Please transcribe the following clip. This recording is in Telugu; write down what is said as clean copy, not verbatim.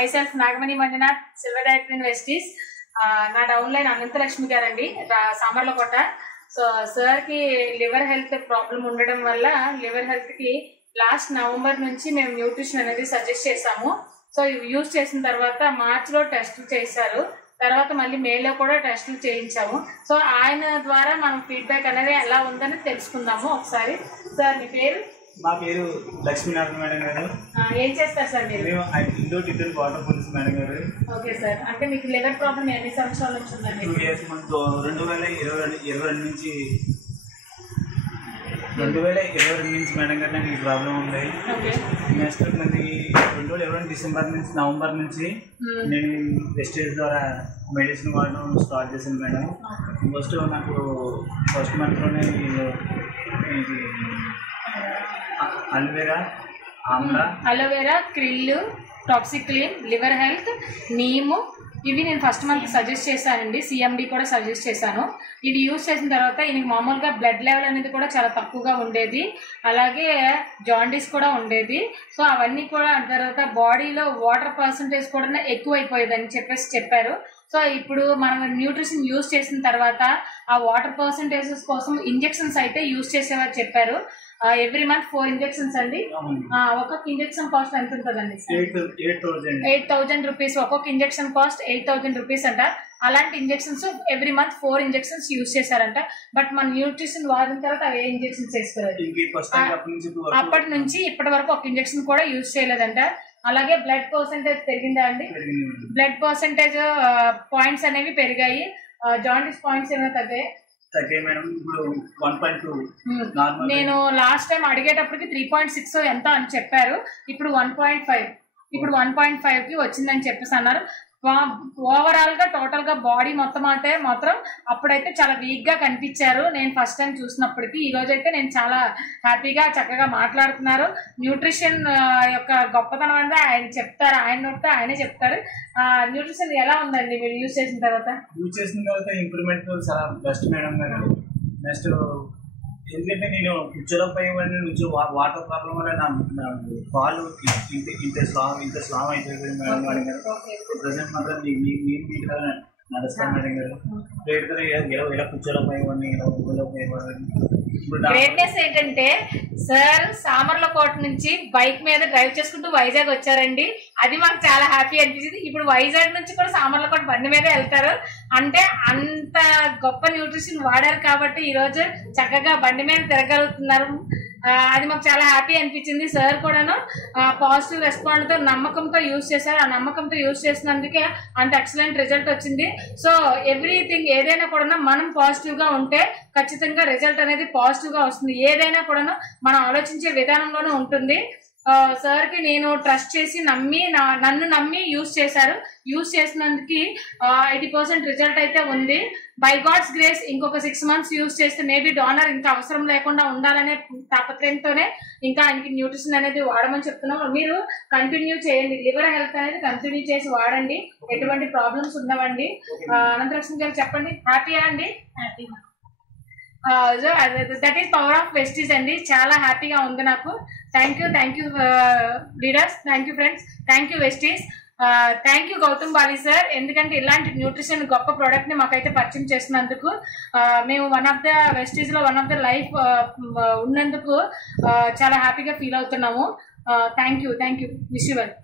myself Nagamani Manjunath, Silver Director in Vestis. నా డౌన్ లైన్ అనంతలక్ష్మి గారండి, సామర్లకోట. సో సార్ కి లివర్ హెల్త్ ప్రాబ్లం ఉండడం వల్ల లివర్ హెల్త్ కి లాస్ట్ నవంబర్ నుంచి మేము న్యూట్రిషన్ అనేది సజెస్ట్ చేసాము. సో ఇవి యూజ్ చేసిన తర్వాత మార్చిలో టెస్టులు చేశారు, తర్వాత మళ్ళీ మేలో కూడా టెస్టులు చేయించాము. సో ఆయన ద్వారా మనం ఫీడ్బ్యాక్ అనేది ఎలా ఉందని తెలుసుకుందాము ఒకసారి. సార్ మీ పేరు? మా పేరు లక్ష్మీనారాయణ మేడం గారు. ఏం చేస్తారు సార్ మీరు? మేము Indo tiffin water police madam గారు. ఓకే సార్, అంటే మీకు లివర్ ప్రాబ్లం ఎన్ని సంవత్సరాల నుంచి ఉందండి? 2 years మనకు 2022 నుంచి 2022 నుంచి మేడం గారు నాకు ఈ ప్రాబ్లం ఉంది. నెక్స్ట్ మనకి 2022 డిసెంబర్ నుంచి నవంబర్ నుంచి నేను వెస్టేజ్ ద్వారా మెడిసిన్ వాడడం స్టార్ట్ చేశాను మేడం. నాకు ఫస్ట్ మంత్లోనే aloe vera, krill, Toxiclean, liver health, నీము ఇవి నేను ఫస్ట్ మంత్ సజెస్ట్ చేశానండి. సిఎండి కూడా సజెస్ట్ చేశాను. ఇది యూజ్ చేసిన తర్వాత ఈయనకి మామూలుగా బ్లడ్ లెవెల్ అనేది కూడా చాలా తక్కువగా ఉండేది, అలాగే జాండీస్ కూడా ఉండేది. సో అవన్నీ కూడా తర్వాత బాడీలో వాటర్ పర్సంటేజ్ కూడా ఎక్కువైపోయేదని చెప్పారు. సో ఇప్పుడు మనం న్యూట్రిషన్ యూజ్ చేసిన తర్వాత ఆ వాటర్ పర్సంటేజెస్ కోసం ఇంజెక్షన్స్ అయితే యూజ్ చేసేవారు చెప్పారు. ఎవ్రీ మంత్ 4 ఇంజెక్షన్స్ అండి. ఒక్కొక్క ఇంజెక్షన్ కాస్ట్ ఎంత ఉంటుందండి? 8,000 రూపీస్. ఒక్కొక్క ఇంజెక్షన్ కాస్ట్ 8,000 రూపీస్ అంట. అలాంటి injections every month 4 injections use చేశారంట. బట్ మన న్యూట్రిషన్ వాడిన తర్వాత అవి ఇంజెక్షన్స్ వేసుకోలేదు. అప్పటి నుంచి ఇప్పటి వరకు ఒక ఇంజెక్షన్ కూడా యూజ్ చేయలేదంట. అలాగే బ్లడ్ పర్సంటేజ్ పెరిగిందా అండి? బ్లడ్ పర్సంటేజ్ పాయింట్స్ అనేవి పెరిగాయి. జాండీస్ పాయింట్స్ ఏమైనా తగ్గాయి? నేను లాస్ట్ టైం అడిగేటప్పటికి 3.6 ఎంత అని చెప్పారు. ఇప్పుడు 1.5 కి వచ్చిందని చెప్పేసి అన్నారు. ఓవరాల్ గా టోటల్ గా బాడీ మాత్రం అప్పుడైతే చాలా వీక్ గా కనిపించారు నేను ఫస్ట్ టైం చూసినప్పటికీ. ఈ రోజు అయితే నేను చాలా హ్యాపీగా చక్కగా మాట్లాడుతున్నారు. న్యూట్రిషన్ యొక్క గొప్పతనం అంటే ఆయన చెప్తారు, ఆయనే చెప్తారు. న్యూట్రిషన్ ఎలా ఉందండి మీరు యూజ్ చేసిన తర్వాత? ఇంప్రూవ్మెంట్ చాలా బెస్ట్ మేడం గారు. నెక్స్ట్ ఎందుకంటే నేను కూర్చోలపై నుంచి వాటర్ ప్రాబ్లం వల్ల నా పాలు ఇంత స్లామ్ అయిపోయింది మేడం గారు. ప్రజెంట్ మాత్రం నడుస్తాను మేడం గారు. ఇలా కూర్చోలపై గ్రేట్నెస్ ఏంటంటే సార్ సామర్లకోట నుంచి బైక్ మీద డ్రైవ్ చేసుకుంటూ వైజాగ్ వచ్చారండి. అది మాకు చాలా హ్యాపీ అనిపించింది. ఇప్పుడు వైజాగ్ నుంచి కూడా సామర్లకోట బండి మీద వెళ్తారు అంటే అంత గొప్ప న్యూట్రిషన్ వాడారు కాబట్టి ఈ రోజు చక్కగా బండి మీద తిరగలుగుతున్నారు. అది మాకు చాలా హ్యాపీ అనిపించింది. సార్ కూడాను పాజిటివ్ రెస్పాండ్ తో నమ్మకంతో యూజ్ చేశారు. ఆ నమ్మకంతో యూజ్ చేసినందుకే అంత ఎక్సలెంట్ రిజల్ట్ వచ్చింది. సో ఎవ్రీథింగ్ ఏదైనా కూడా మనం పాజిటివ్ గా ఉంటే ఖచ్చితంగా రిజల్ట్ అనేది పాజిటివ్ గా వస్తుంది. ఏదైనా కూడా మనం ఆలోచించే విధానంలోనే ఉంటుంది. సార్ కి నేను ట్రస్ట్ చేసి నన్ను నమ్మి యూజ్ చేశారు. యూజ్ చేసినందుకు 80% రిజల్ట్ అయితే ఉంది. బై గాడ్స్ గ్రేస్ ఇంకొక 6 months యూజ్ చేస్తే మేబీ డోనర్ ఇంకా అవసరం లేకుండా ఉండాలనే తాపత్రయంతోనే ఇంకా ఆయనకి న్యూట్రిషన్ అనేది వాడమని చెప్తున్నాం. మీరు కంటిన్యూ చేయండి, లివర్ హెల్త్ అనేది కంటిన్యూ చేసి వాడండి, ఎటువంటి ప్రాబ్లమ్స్ ఉండవండి. అనంతలక్ష్మి గారు చెప్పండి, హ్యాపీయా అండి? Happy. That is power of Vestige అండి. చాలా హ్యాపీగా ఉంది నాకు. Thank you leaders, thank you friends, thank you Vestige, thank you Gautam Bali sir. ఎందుకంటే ఇలాంటి న్యూట్రిషన్ గొప్ప ప్రోడక్ట్ ని మాకైతే పరిచయం చేసినందుకు, మేము వన్ ఆఫ్ ద లైఫ్ ఉన్నందుకు చాలా హ్యాపీగా ఫీల్ అవుతున్నాము. Thank you wish you well.